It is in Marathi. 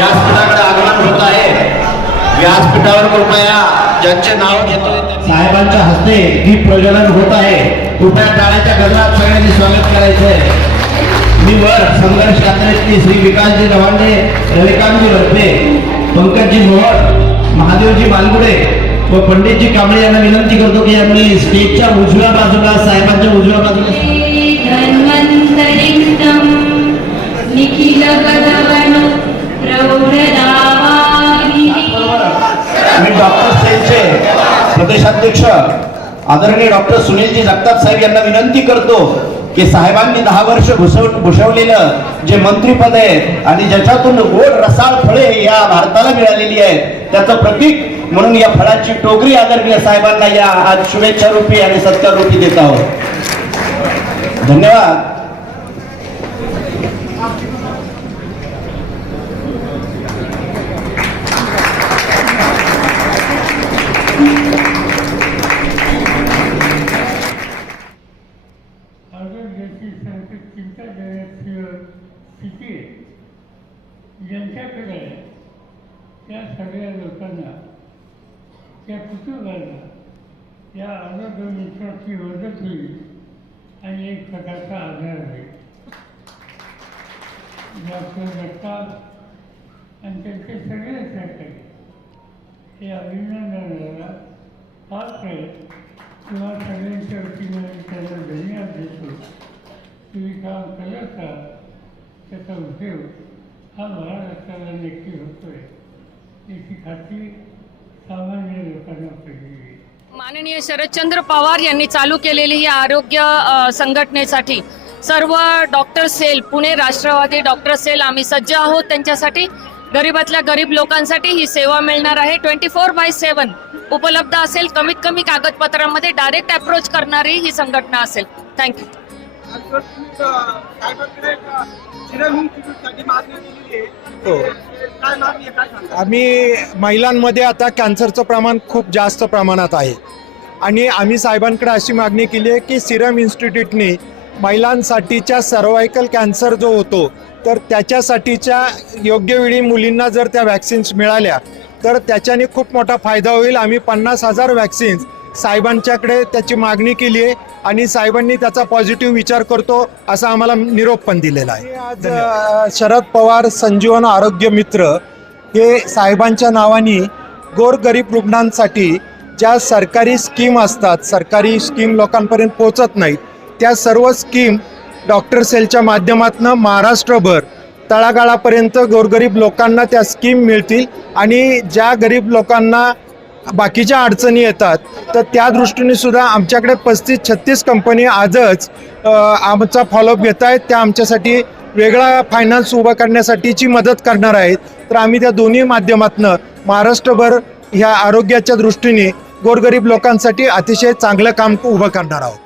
व्यासपीठाकडे आगमन होत आहे. व्यासपीठावर कृपया ज्यांचे नाव घेतो. साहेबांच्या हस्ते दीप प्रज्वलन होत आहे. कृपया टाळ्याच्या गजरात सगळ्यांनी स्वागत करायचं आहे मी वर संघर्ष यात्रेतली श्री विकासजी रवांडे रविकांतजी रस्ते पंकजी मोहर महादेवजी मानगुडे व पंडितजी कांबळे यांना विनंती करतो की यांनी स्टेजच्या उजव्या बाजूला साहेबांच्या उजव्या बाजूला आदरणीय डॉक्टर सुनीलजी जगताप साहेब यांना विनंती करतो की साहेबांनी दहा वर्ष भुसव भुसवलेलं जे मंत्रीपद आहे आणि ज्याच्यातून गोड रसाळ फळे या भारताला मिळालेली आहेत त्याचं प्रतीक म्हणून या फळाची टोकरी आदरणीय साहेबांना या आज शुभेच्छा रूपी आणि सत्कार रूपी देत आहोत. धन्यवाद. आरोग्याची ज्यांच्याकडे त्या सगळ्या लोकांना त्या कुटुंबांना या आरोग्य मित्राची मदत होईल आणि एक प्रकारचा आधार होईल. डॉक्टर दत्ता आणि त्यांचे सगळे सहकारी हे अभिनंदनाला पात्र आहेत. किंवा सगळ्यांच्या वतीनं त्याला धन्यवाद देतो. तुम्ही काम करत आहात त्याचा उपयोग हा महाराष्ट्राला नक्की होतोय. याची खात्री सामान्य लोकांना पडली माननीय शरदचंद्र पवार यांनी चालू केलेली ही आरोग्य संघटनेसाठी सर्व doctor cell Pune Rashtravadi doctor cell आम्ही सज्ज आहोत. त्यांच्यासाठी गरीबातल्या गरीब लोकांसाठी ही सेवा मिळणार आहे. ट्वेंटी फोर बाय सेवन उपलब्ध असेल. कमीत कमी कागदपत्रांमध्ये डायरेक्ट अप्रोच करणारी ही संघटना असेल. थँक्यू हो. आम्ही महिलांमध्ये आता कॅन्सरचं प्रमाण खूप जास्त प्रमाणात आहे. आणि आम्ही साहेबांकडे अशी मागणी केली आहे की सिरम इन्स्टिट्यूटने महिलांसाठीच्या सर्वायकल कॅन्सर जो होतो तर त्याच्यासाठीच्या योग्य वेळी मुलींना जर त्या वॅक्सिन्स मिळाल्या तर त्याच्याने खूप मोठा फायदा होईल. आम्ही पन्नास हजार वॅक्सिन्स साहेबांच्याकडे त्याची मागणी केली आहे आणि साहेबांनी त्याचा पॉझिटिव्ह विचार करतो असा आम्हाला निरोप पण दिलेला आहे. आज शरद पवार संजीवन आरोग्य मित्र हे साहेबांच्या नावाने गोरगरीब रुग्णांसाठी ज्या सरकारी स्कीम असतात सरकारी स्कीम लोकांपर्यंत पोहोचत नाहीत त्या सर्व स्कीम डॉक्टर सेलच्या माध्यमातून महाराष्ट्रभर तळागाळापर्यंत गोरगरीब लोकांना त्या स्कीम मिळतील आणि ज्या गरीब लोकांना बाकीच्या अडचणी येतात तर त्या दृष्टीने सुद्धा आमच्याकडे पस्तीस छत्तीस कंपनी आजच आमचा फॉलोअप घेत आहेत. त्या आमच्यासाठी वेगळा फायनान्स उभा करण्यासाठीची मदत करणार आहेत. तर आम्ही त्या दोन्ही माध्यमातनं महाराष्ट्रभर ह्या आरोग्याच्या दृष्टीने गोरगरीब लोकांसाठी अतिशय चांगलं काम उभं करणार आहोत.